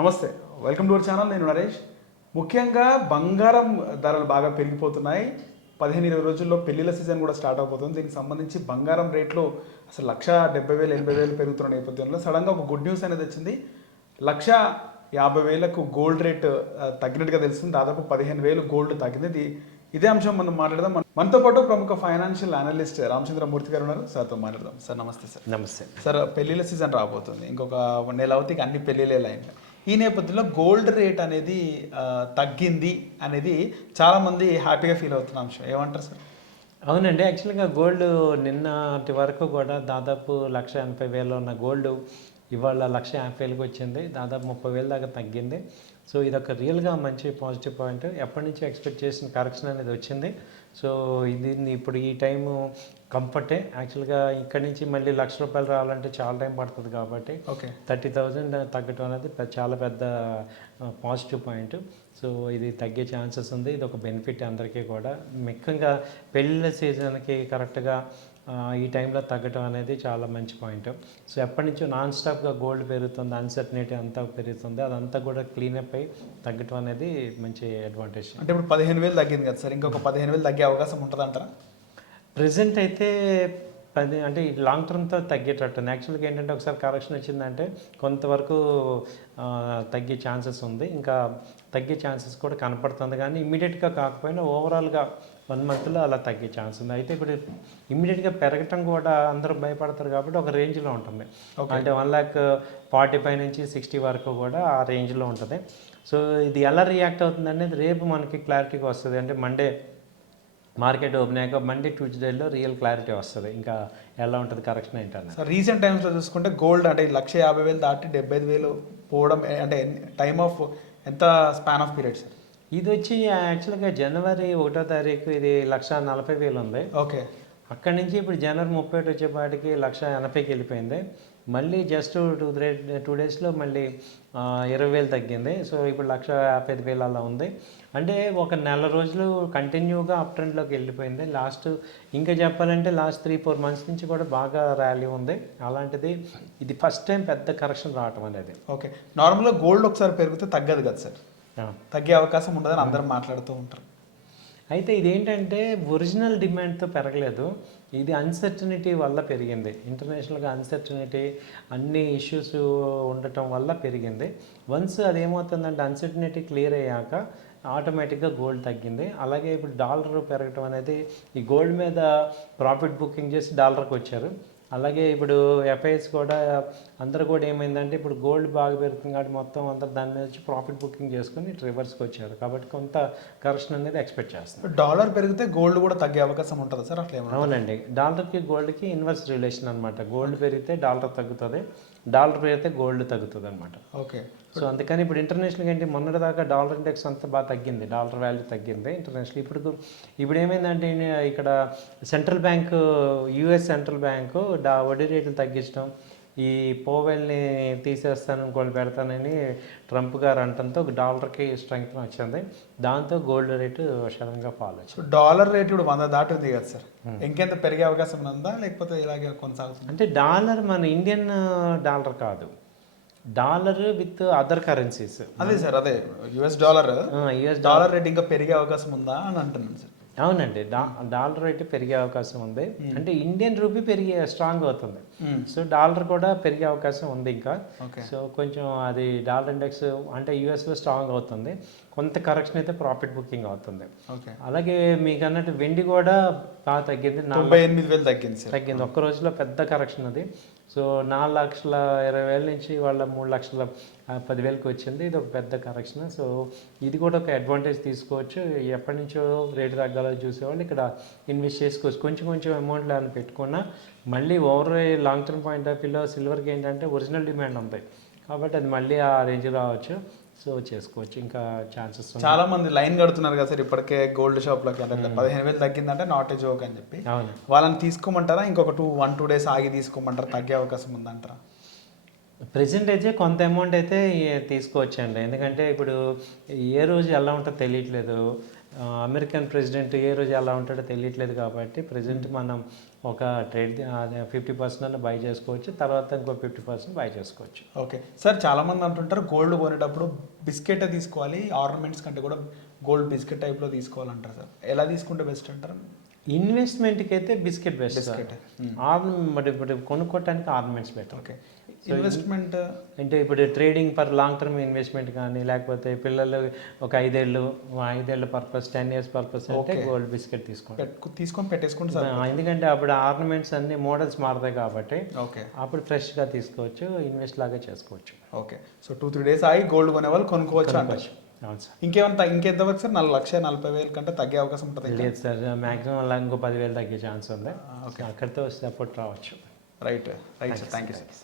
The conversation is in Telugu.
నమస్తే, వెల్కమ్ టు అవర్ ఛానల్. నేను నరేష్. ముఖ్యంగా బంగారం ధరలు బాగా పెరిగిపోతున్నాయి. 15-20 రోజుల్లో పెళ్లిళ్ళ సీజన్ కూడా స్టార్ట్ అయిపోతుంది. దీనికి సంబంధించి బంగారం రేట్లు అసలు 1,70,000 80,000 పెరుగుతున్న నేపథ్యంలో సడన్గా ఒక గుడ్ న్యూస్ అనేది వచ్చింది. 1,50,000కు గోల్డ్ రేట్ తగ్గినట్టుగా తెలుస్తుంది. దాదాపు 15,000 గోల్డ్ తగ్గింది. ఇదే అంశం మనం మాట్లాడదాం. మనతో పాటు ప్రముఖ ఫైనాన్షియల్ అనలిస్ట్ రామచంద్రమూర్తి గారు ఉన్నారు. సార్తో మాట్లాడదాం. సార్ నమస్తే. సార్ నమస్తే సార్. పెళ్లిళ్ళ సీజన్ రాబోతుంది. ఇంకొక నెల అవుతే అన్ని పెళ్లిళ్ళే లైన్. ఈ నేపథ్యంలో గోల్డ్ రేట్ అనేది తగ్గింది అనేది చాలామంది హ్యాపీగా ఫీల్ అవుతున్న అంశం. ఏమంటారు సార్? అవునండి, యాక్చువల్గా గోల్డ్ నిన్నటి వరకు కూడా దాదాపు 1,80,000 ఉన్న గోల్డ్ ఇవాళ 1,50,000కి వచ్చింది. దాదాపు 30,000 దాకా తగ్గింది. సో ఇదొక రియల్గా మంచి పాజిటివ్ పాయింట్. ఎప్పటి నుంచో ఎక్స్పెక్ట్ చేసిన కరెక్షన్ అనేది వచ్చింది. సో ఇది ఇప్పుడు ఈ టైము కంఫర్టే. యాక్చువల్గా ఇక్కడి నుంచి మళ్ళీ ₹1,00,000 రావాలంటే చాలా టైం పడుతుంది కాబట్టి 30,000 తగ్గటం అనేది చాలా పెద్ద పాజిటివ్ పాయింట్. సో ఇది తగ్గే ఛాన్సెస్ ఉంది. ఇది ఒక బెనిఫిట్ అందరికీ కూడా. ముఖ్యంగా పెళ్ళిళ్ళ సీజన్కి కరెక్ట్గా ఈ టైంలో తగ్గటం అనేది చాలా మంచి పాయింట్. సో ఎప్పటి నుంచో నాన్ స్టాప్గా గోల్డ్ పెరుగుతుంది, అన్సర్టనిటీ అంతా పెరుగుతుంది, అదంతా కూడా క్లీనప్ అయి తగ్గటం అనేది మంచి అడ్వాంటేజ్. అంటే ఇప్పుడు 15,000 తగ్గింది కదా సార్, ఇంకొక 15,000 తగ్గే అవకాశం ఉంటుంది అంటారా? ప్రెజెంట్ అయితే అంటే లాంగ్ టర్మ్తో తగ్గేటట్టు. యాక్చువల్గా ఏంటంటే ఒకసారి కరెక్షన్ వచ్చిందంటే కొంతవరకు తగ్గే ఛాన్సెస్ ఉంది. ఇంకా తగ్గే ఛాన్సెస్ కూడా కనపడుతుంది, కానీ ఇమ్మీడియట్గా కాకపోయినా ఓవరాల్గా 1 మంత్లో అలా తగ్గే ఛాన్స్ ఉంది. అయితే ఇప్పుడు ఇమ్మీడియట్గా పెరగటం కూడా అందరూ భయపడతారు కాబట్టి ఒక రేంజ్లో ఉంటుంది. అంటే 1,45,000 నుంచి 60 వరకు కూడా ఆ రేంజ్లో ఉంటుంది. సో ఇది ఎలా రియాక్ట్ అవుతుంది అనేది రేపు మనకి క్లారిటీగా వస్తుంది. అంటే మండే మార్కెట్ ఓపెన్ అయ్యాక మండే ట్యూస్డేలో రియల్ క్లారిటీ వస్తుంది ఇంకా ఎలా ఉంటుంది కరెక్షన్ ఏంటని. సార్ రీసెంట్ టైమ్స్లో చూసుకుంటే గోల్డ్ అంటే 1,50,000 దాటి 75,000 పోవడం అంటే టైమ్ ఆఫ్ ఎంత స్పాన్ ఆఫ్ పీరియడ్ సార్? ఇది వచ్చి యాక్చువల్గా జనవరి 1వ తారీఖు ఇది 1,40,000 ఉంది. ఓకే. అక్కడి నుంచి ఇప్పుడు జనవరి 31 వచ్చేపాటికి 1,80,000కి వెళ్ళిపోయింది. మళ్ళీ జస్ట్ 2 డేస్లో మళ్ళీ 20,000 తగ్గింది. సో ఇప్పుడు 1,55,000 అలా ఉంది. అంటే ఒక నెల రోజులు కంటిన్యూగా అప్ ట్రెండ్లోకి వెళ్ళిపోయింది. ఇంకా చెప్పాలంటే లాస్ట్ 3-4 మంత్స్ నుంచి కూడా బాగా ర్యాలీ ఉంది. అలాంటిది ఇది ఫస్ట్ టైం పెద్ద కరెక్షన్ రావటం అనేది. ఓకే. నార్మల్గా గోల్డ్ ఒకసారి పెరిగితే తగ్గదు కదా సార్, తగ్గే అవకాశం ఉండదని అందరూ మాట్లాడుతూ ఉంటారు. అయితే ఇదేంటంటే ఒరిజినల్ డిమాండ్తో పెరగలేదు, ఇది అన్సర్టనిటీ వల్ల పెరిగింది. ఇంటర్నేషనల్గా అన్సర్టనిటీ అన్ని ఇష్యూస్ ఉండటం వల్ల పెరిగింది. వన్స్ అదేమవుతుందంటే అన్సర్టనిటీ క్లియర్ అయ్యాక ఆటోమేటిక్గా గోల్డ్ తగ్గింది. అలాగే ఇప్పుడు డాలర్ పెరగటం అనేది ఈ గోల్డ్ మీద ప్రాఫిట్ బుకింగ్ చేసి డాలర్కి వచ్చారు. అలాగే ఇప్పుడు ఎఫ్ఐఎస్ కూడా అందరూ కూడా ఏమైందంటే ఇప్పుడు గోల్డ్ బాగా పెరుగుతుంది కాబట్టి మొత్తం అందరూ దాని మీద వచ్చి ప్రాఫిట్ బుకింగ్ చేసుకుని రివర్స్కి వచ్చారు. కాబట్టి కొంత కరెక్షన్ అనేది ఎక్స్పెక్ట్ చేస్తారు. డాలర్ పెరిగితే గోల్డ్ కూడా తగ్గే అవకాశం ఉంటుంది సార్ అట్లా? అవునండి, డాలర్కి గోల్డ్కి ఇన్వర్స్ రిలేషన్ అనమాట. గోల్డ్ పెరిగితే డాలర్ తగ్గుతుంది, డాలర్ పెరిగితే గోల్డ్ తగ్గుతుంది అనమాట. ఓకే. సో అందుకని ఇప్పుడు ఇంటర్నేషనల్గా ఏంటి మొన్నటిదాకా డాలర్ ఇండెక్స్ అంతా బాగా తగ్గింది, డాలర్ వాల్యూ తగ్గింది ఇంటర్నేషనల్. ఇప్పుడు ఏమైందంటే ఇక్కడ central bank US central bank వడ్డీ రేట్లు తగ్గించడం, ఈ పోవెల్ని తీసేస్తాను ఇంకోళ్ళు పెడతానని ట్రంప్ గారు అంటంతో డాలర్కి స్ట్రెంగ్త్ వచ్చింది. దాంతో గోల్డ్ రేటు సడన్గా ఫాల్ వచ్చింది. డాలర్ రేట్ ఇప్పుడు 100 దాటింది కదా సార్, ఇంకెంత పెరిగే అవకాశం ఉందా లేకపోతే ఇలాగే కొనసాగుతుంది? అంటే డాలర్ మన ఇండియన్ డాలర్ కాదు, డాలర్ విత్ అదర్ కరెన్సీస్. అదే సార్, అదే యుఎస్ డాలర్ రేట్ ఇంకా పెరిగే అవకాశం ఉందా అని అంటున్నాను సార్. అవునండి, డాలర్ రేటు పెరిగే అవకాశం ఉంది. అంటే ఇండియన్ రూపీ స్ట్రాంగ్ అవుతుంది, సో డాలర్ కూడా పెరిగే అవకాశం ఉంది ఇంకా. సో కొంచెం అది డాలర్ ఇండెక్స్ అంటే యూఎస్లో స్ట్రాంగ్ అవుతుంది, కొంత కరెక్షన్ అయితే ప్రాఫిట్ బుకింగ్ అవుతుంది. అలాగే మీకు అన్నట్టు వెండి కూడా బాగా తగ్గింది, 98,000 తగ్గింది ఒక్క రోజులో పెద్ద కరెక్షన్ అది. సో 4,20,000 నుంచి వాళ్ళ 3,10,000కి వచ్చింది. ఇది ఒక పెద్ద కరెక్షన్. సో ఇది కూడా ఒక అడ్వాంటేజ్ తీసుకోవచ్చు. ఎప్పటి నుంచో రేటు తగ్గాలో చూసేవాళ్ళు ఇక్కడ ఇన్వెస్ట్ చేసుకోవచ్చు. కొంచెం అమౌంట్లో అని పెట్టుకున్నా మళ్ళీ over long term point of వ్యూలో సిల్వర్కి ఏంటంటే ఒరిజినల్ డిమాండ్ ఉంది కాబట్టి అది మళ్ళీ ఆ రేంజ్ రావచ్చు. సో చేసుకోవచ్చు, ఇంకా ఛాన్సెస్. చాలా మంది లైన్ కడుతున్నారు కదా సార్ ఇప్పటికే గోల్డ్ షాప్లోకి. 15,000 తగ్గిందంటే నాట్ ఏ జోక్ అని చెప్పి వాళ్ళని తీసుకోమంటారా? ఇంకొక 1-2 డేస్ ఆగి తీసుకోమంటారా? తగ్గే అవకాశం ఉందంటారా? ప్రెజెంట్ అయితే కొంత అమౌంట్ అయితే తీసుకోవచ్చండి, ఎందుకంటే ఇప్పుడు ఏ రోజు ఎలా ఉంటుందో తెలియట్లేదు. అమెరికన్ ప్రెసిడెంట్ ఏ రోజు ఎలా ఉంటాడో తెలియట్లేదు కాబట్టి ప్రజెంట్ మనం ఒక ట్రేడ్ 50% బై చేసుకోవచ్చు, తర్వాత ఇంకో 50% బై చేసుకోవచ్చు. ఓకే సార్, చాలామంది అంటుంటారు గోల్డ్ కొనేటప్పుడు బిస్కెట్ తీసుకోవాలి, ఆర్నమెంట్స్ కంటే కూడా గోల్డ్ బిస్కెట్ టైప్లో తీసుకోవాలంటారు సార్. ఎలా తీసుకుంటే బెస్ట్ అంటారు? ఇన్వెస్ట్మెంట్కి అయితే బిస్కెట్ బెస్ట్. బిస్కెట్. ఇప్పుడు కొనుక్కోవటానికి ఆర్నమెంట్స్ బెటర్. ఓకే. ఇన్వెస్ట్మెంట్ అంటే ఇప్పుడు trading for long term investment కానీ, లేకపోతే పిల్లలు ఒక 5 ఏళ్ళ పర్పస్, 10 years పర్పస్ అంటే గోల్డ్ బిస్కెట్ తీసుకొని పెట్టేసుకుంటే సార్. ఎందుకంటే అప్పుడు ఆర్నమెంట్స్ అన్ని మోడల్స్ మారుతాయి కాబట్టి ఓకే, అప్పుడు ఫ్రెష్గా తీసుకోవచ్చు, ఇన్వెస్ట్ లాగా చేసుకోవచ్చు. ఓకే. సో 2-3 days ఆగి గోల్డ్ కొనే వాళ్ళు కొనుక్కోవచ్చు అంటారు. అవును సార్. ఇంకెంతవరకు సార్? 4,40,000 కంటే తగ్గే అవకాశం ఉంటుంది? లేదు సార్, మ్యాక్సిమం అలా ఇంకో 10,000 తగ్గే ఛాన్స్ ఉంది. ఓకే, అక్కడితో సపోర్ట్ రావచ్చు. Right right sir, thank you sir.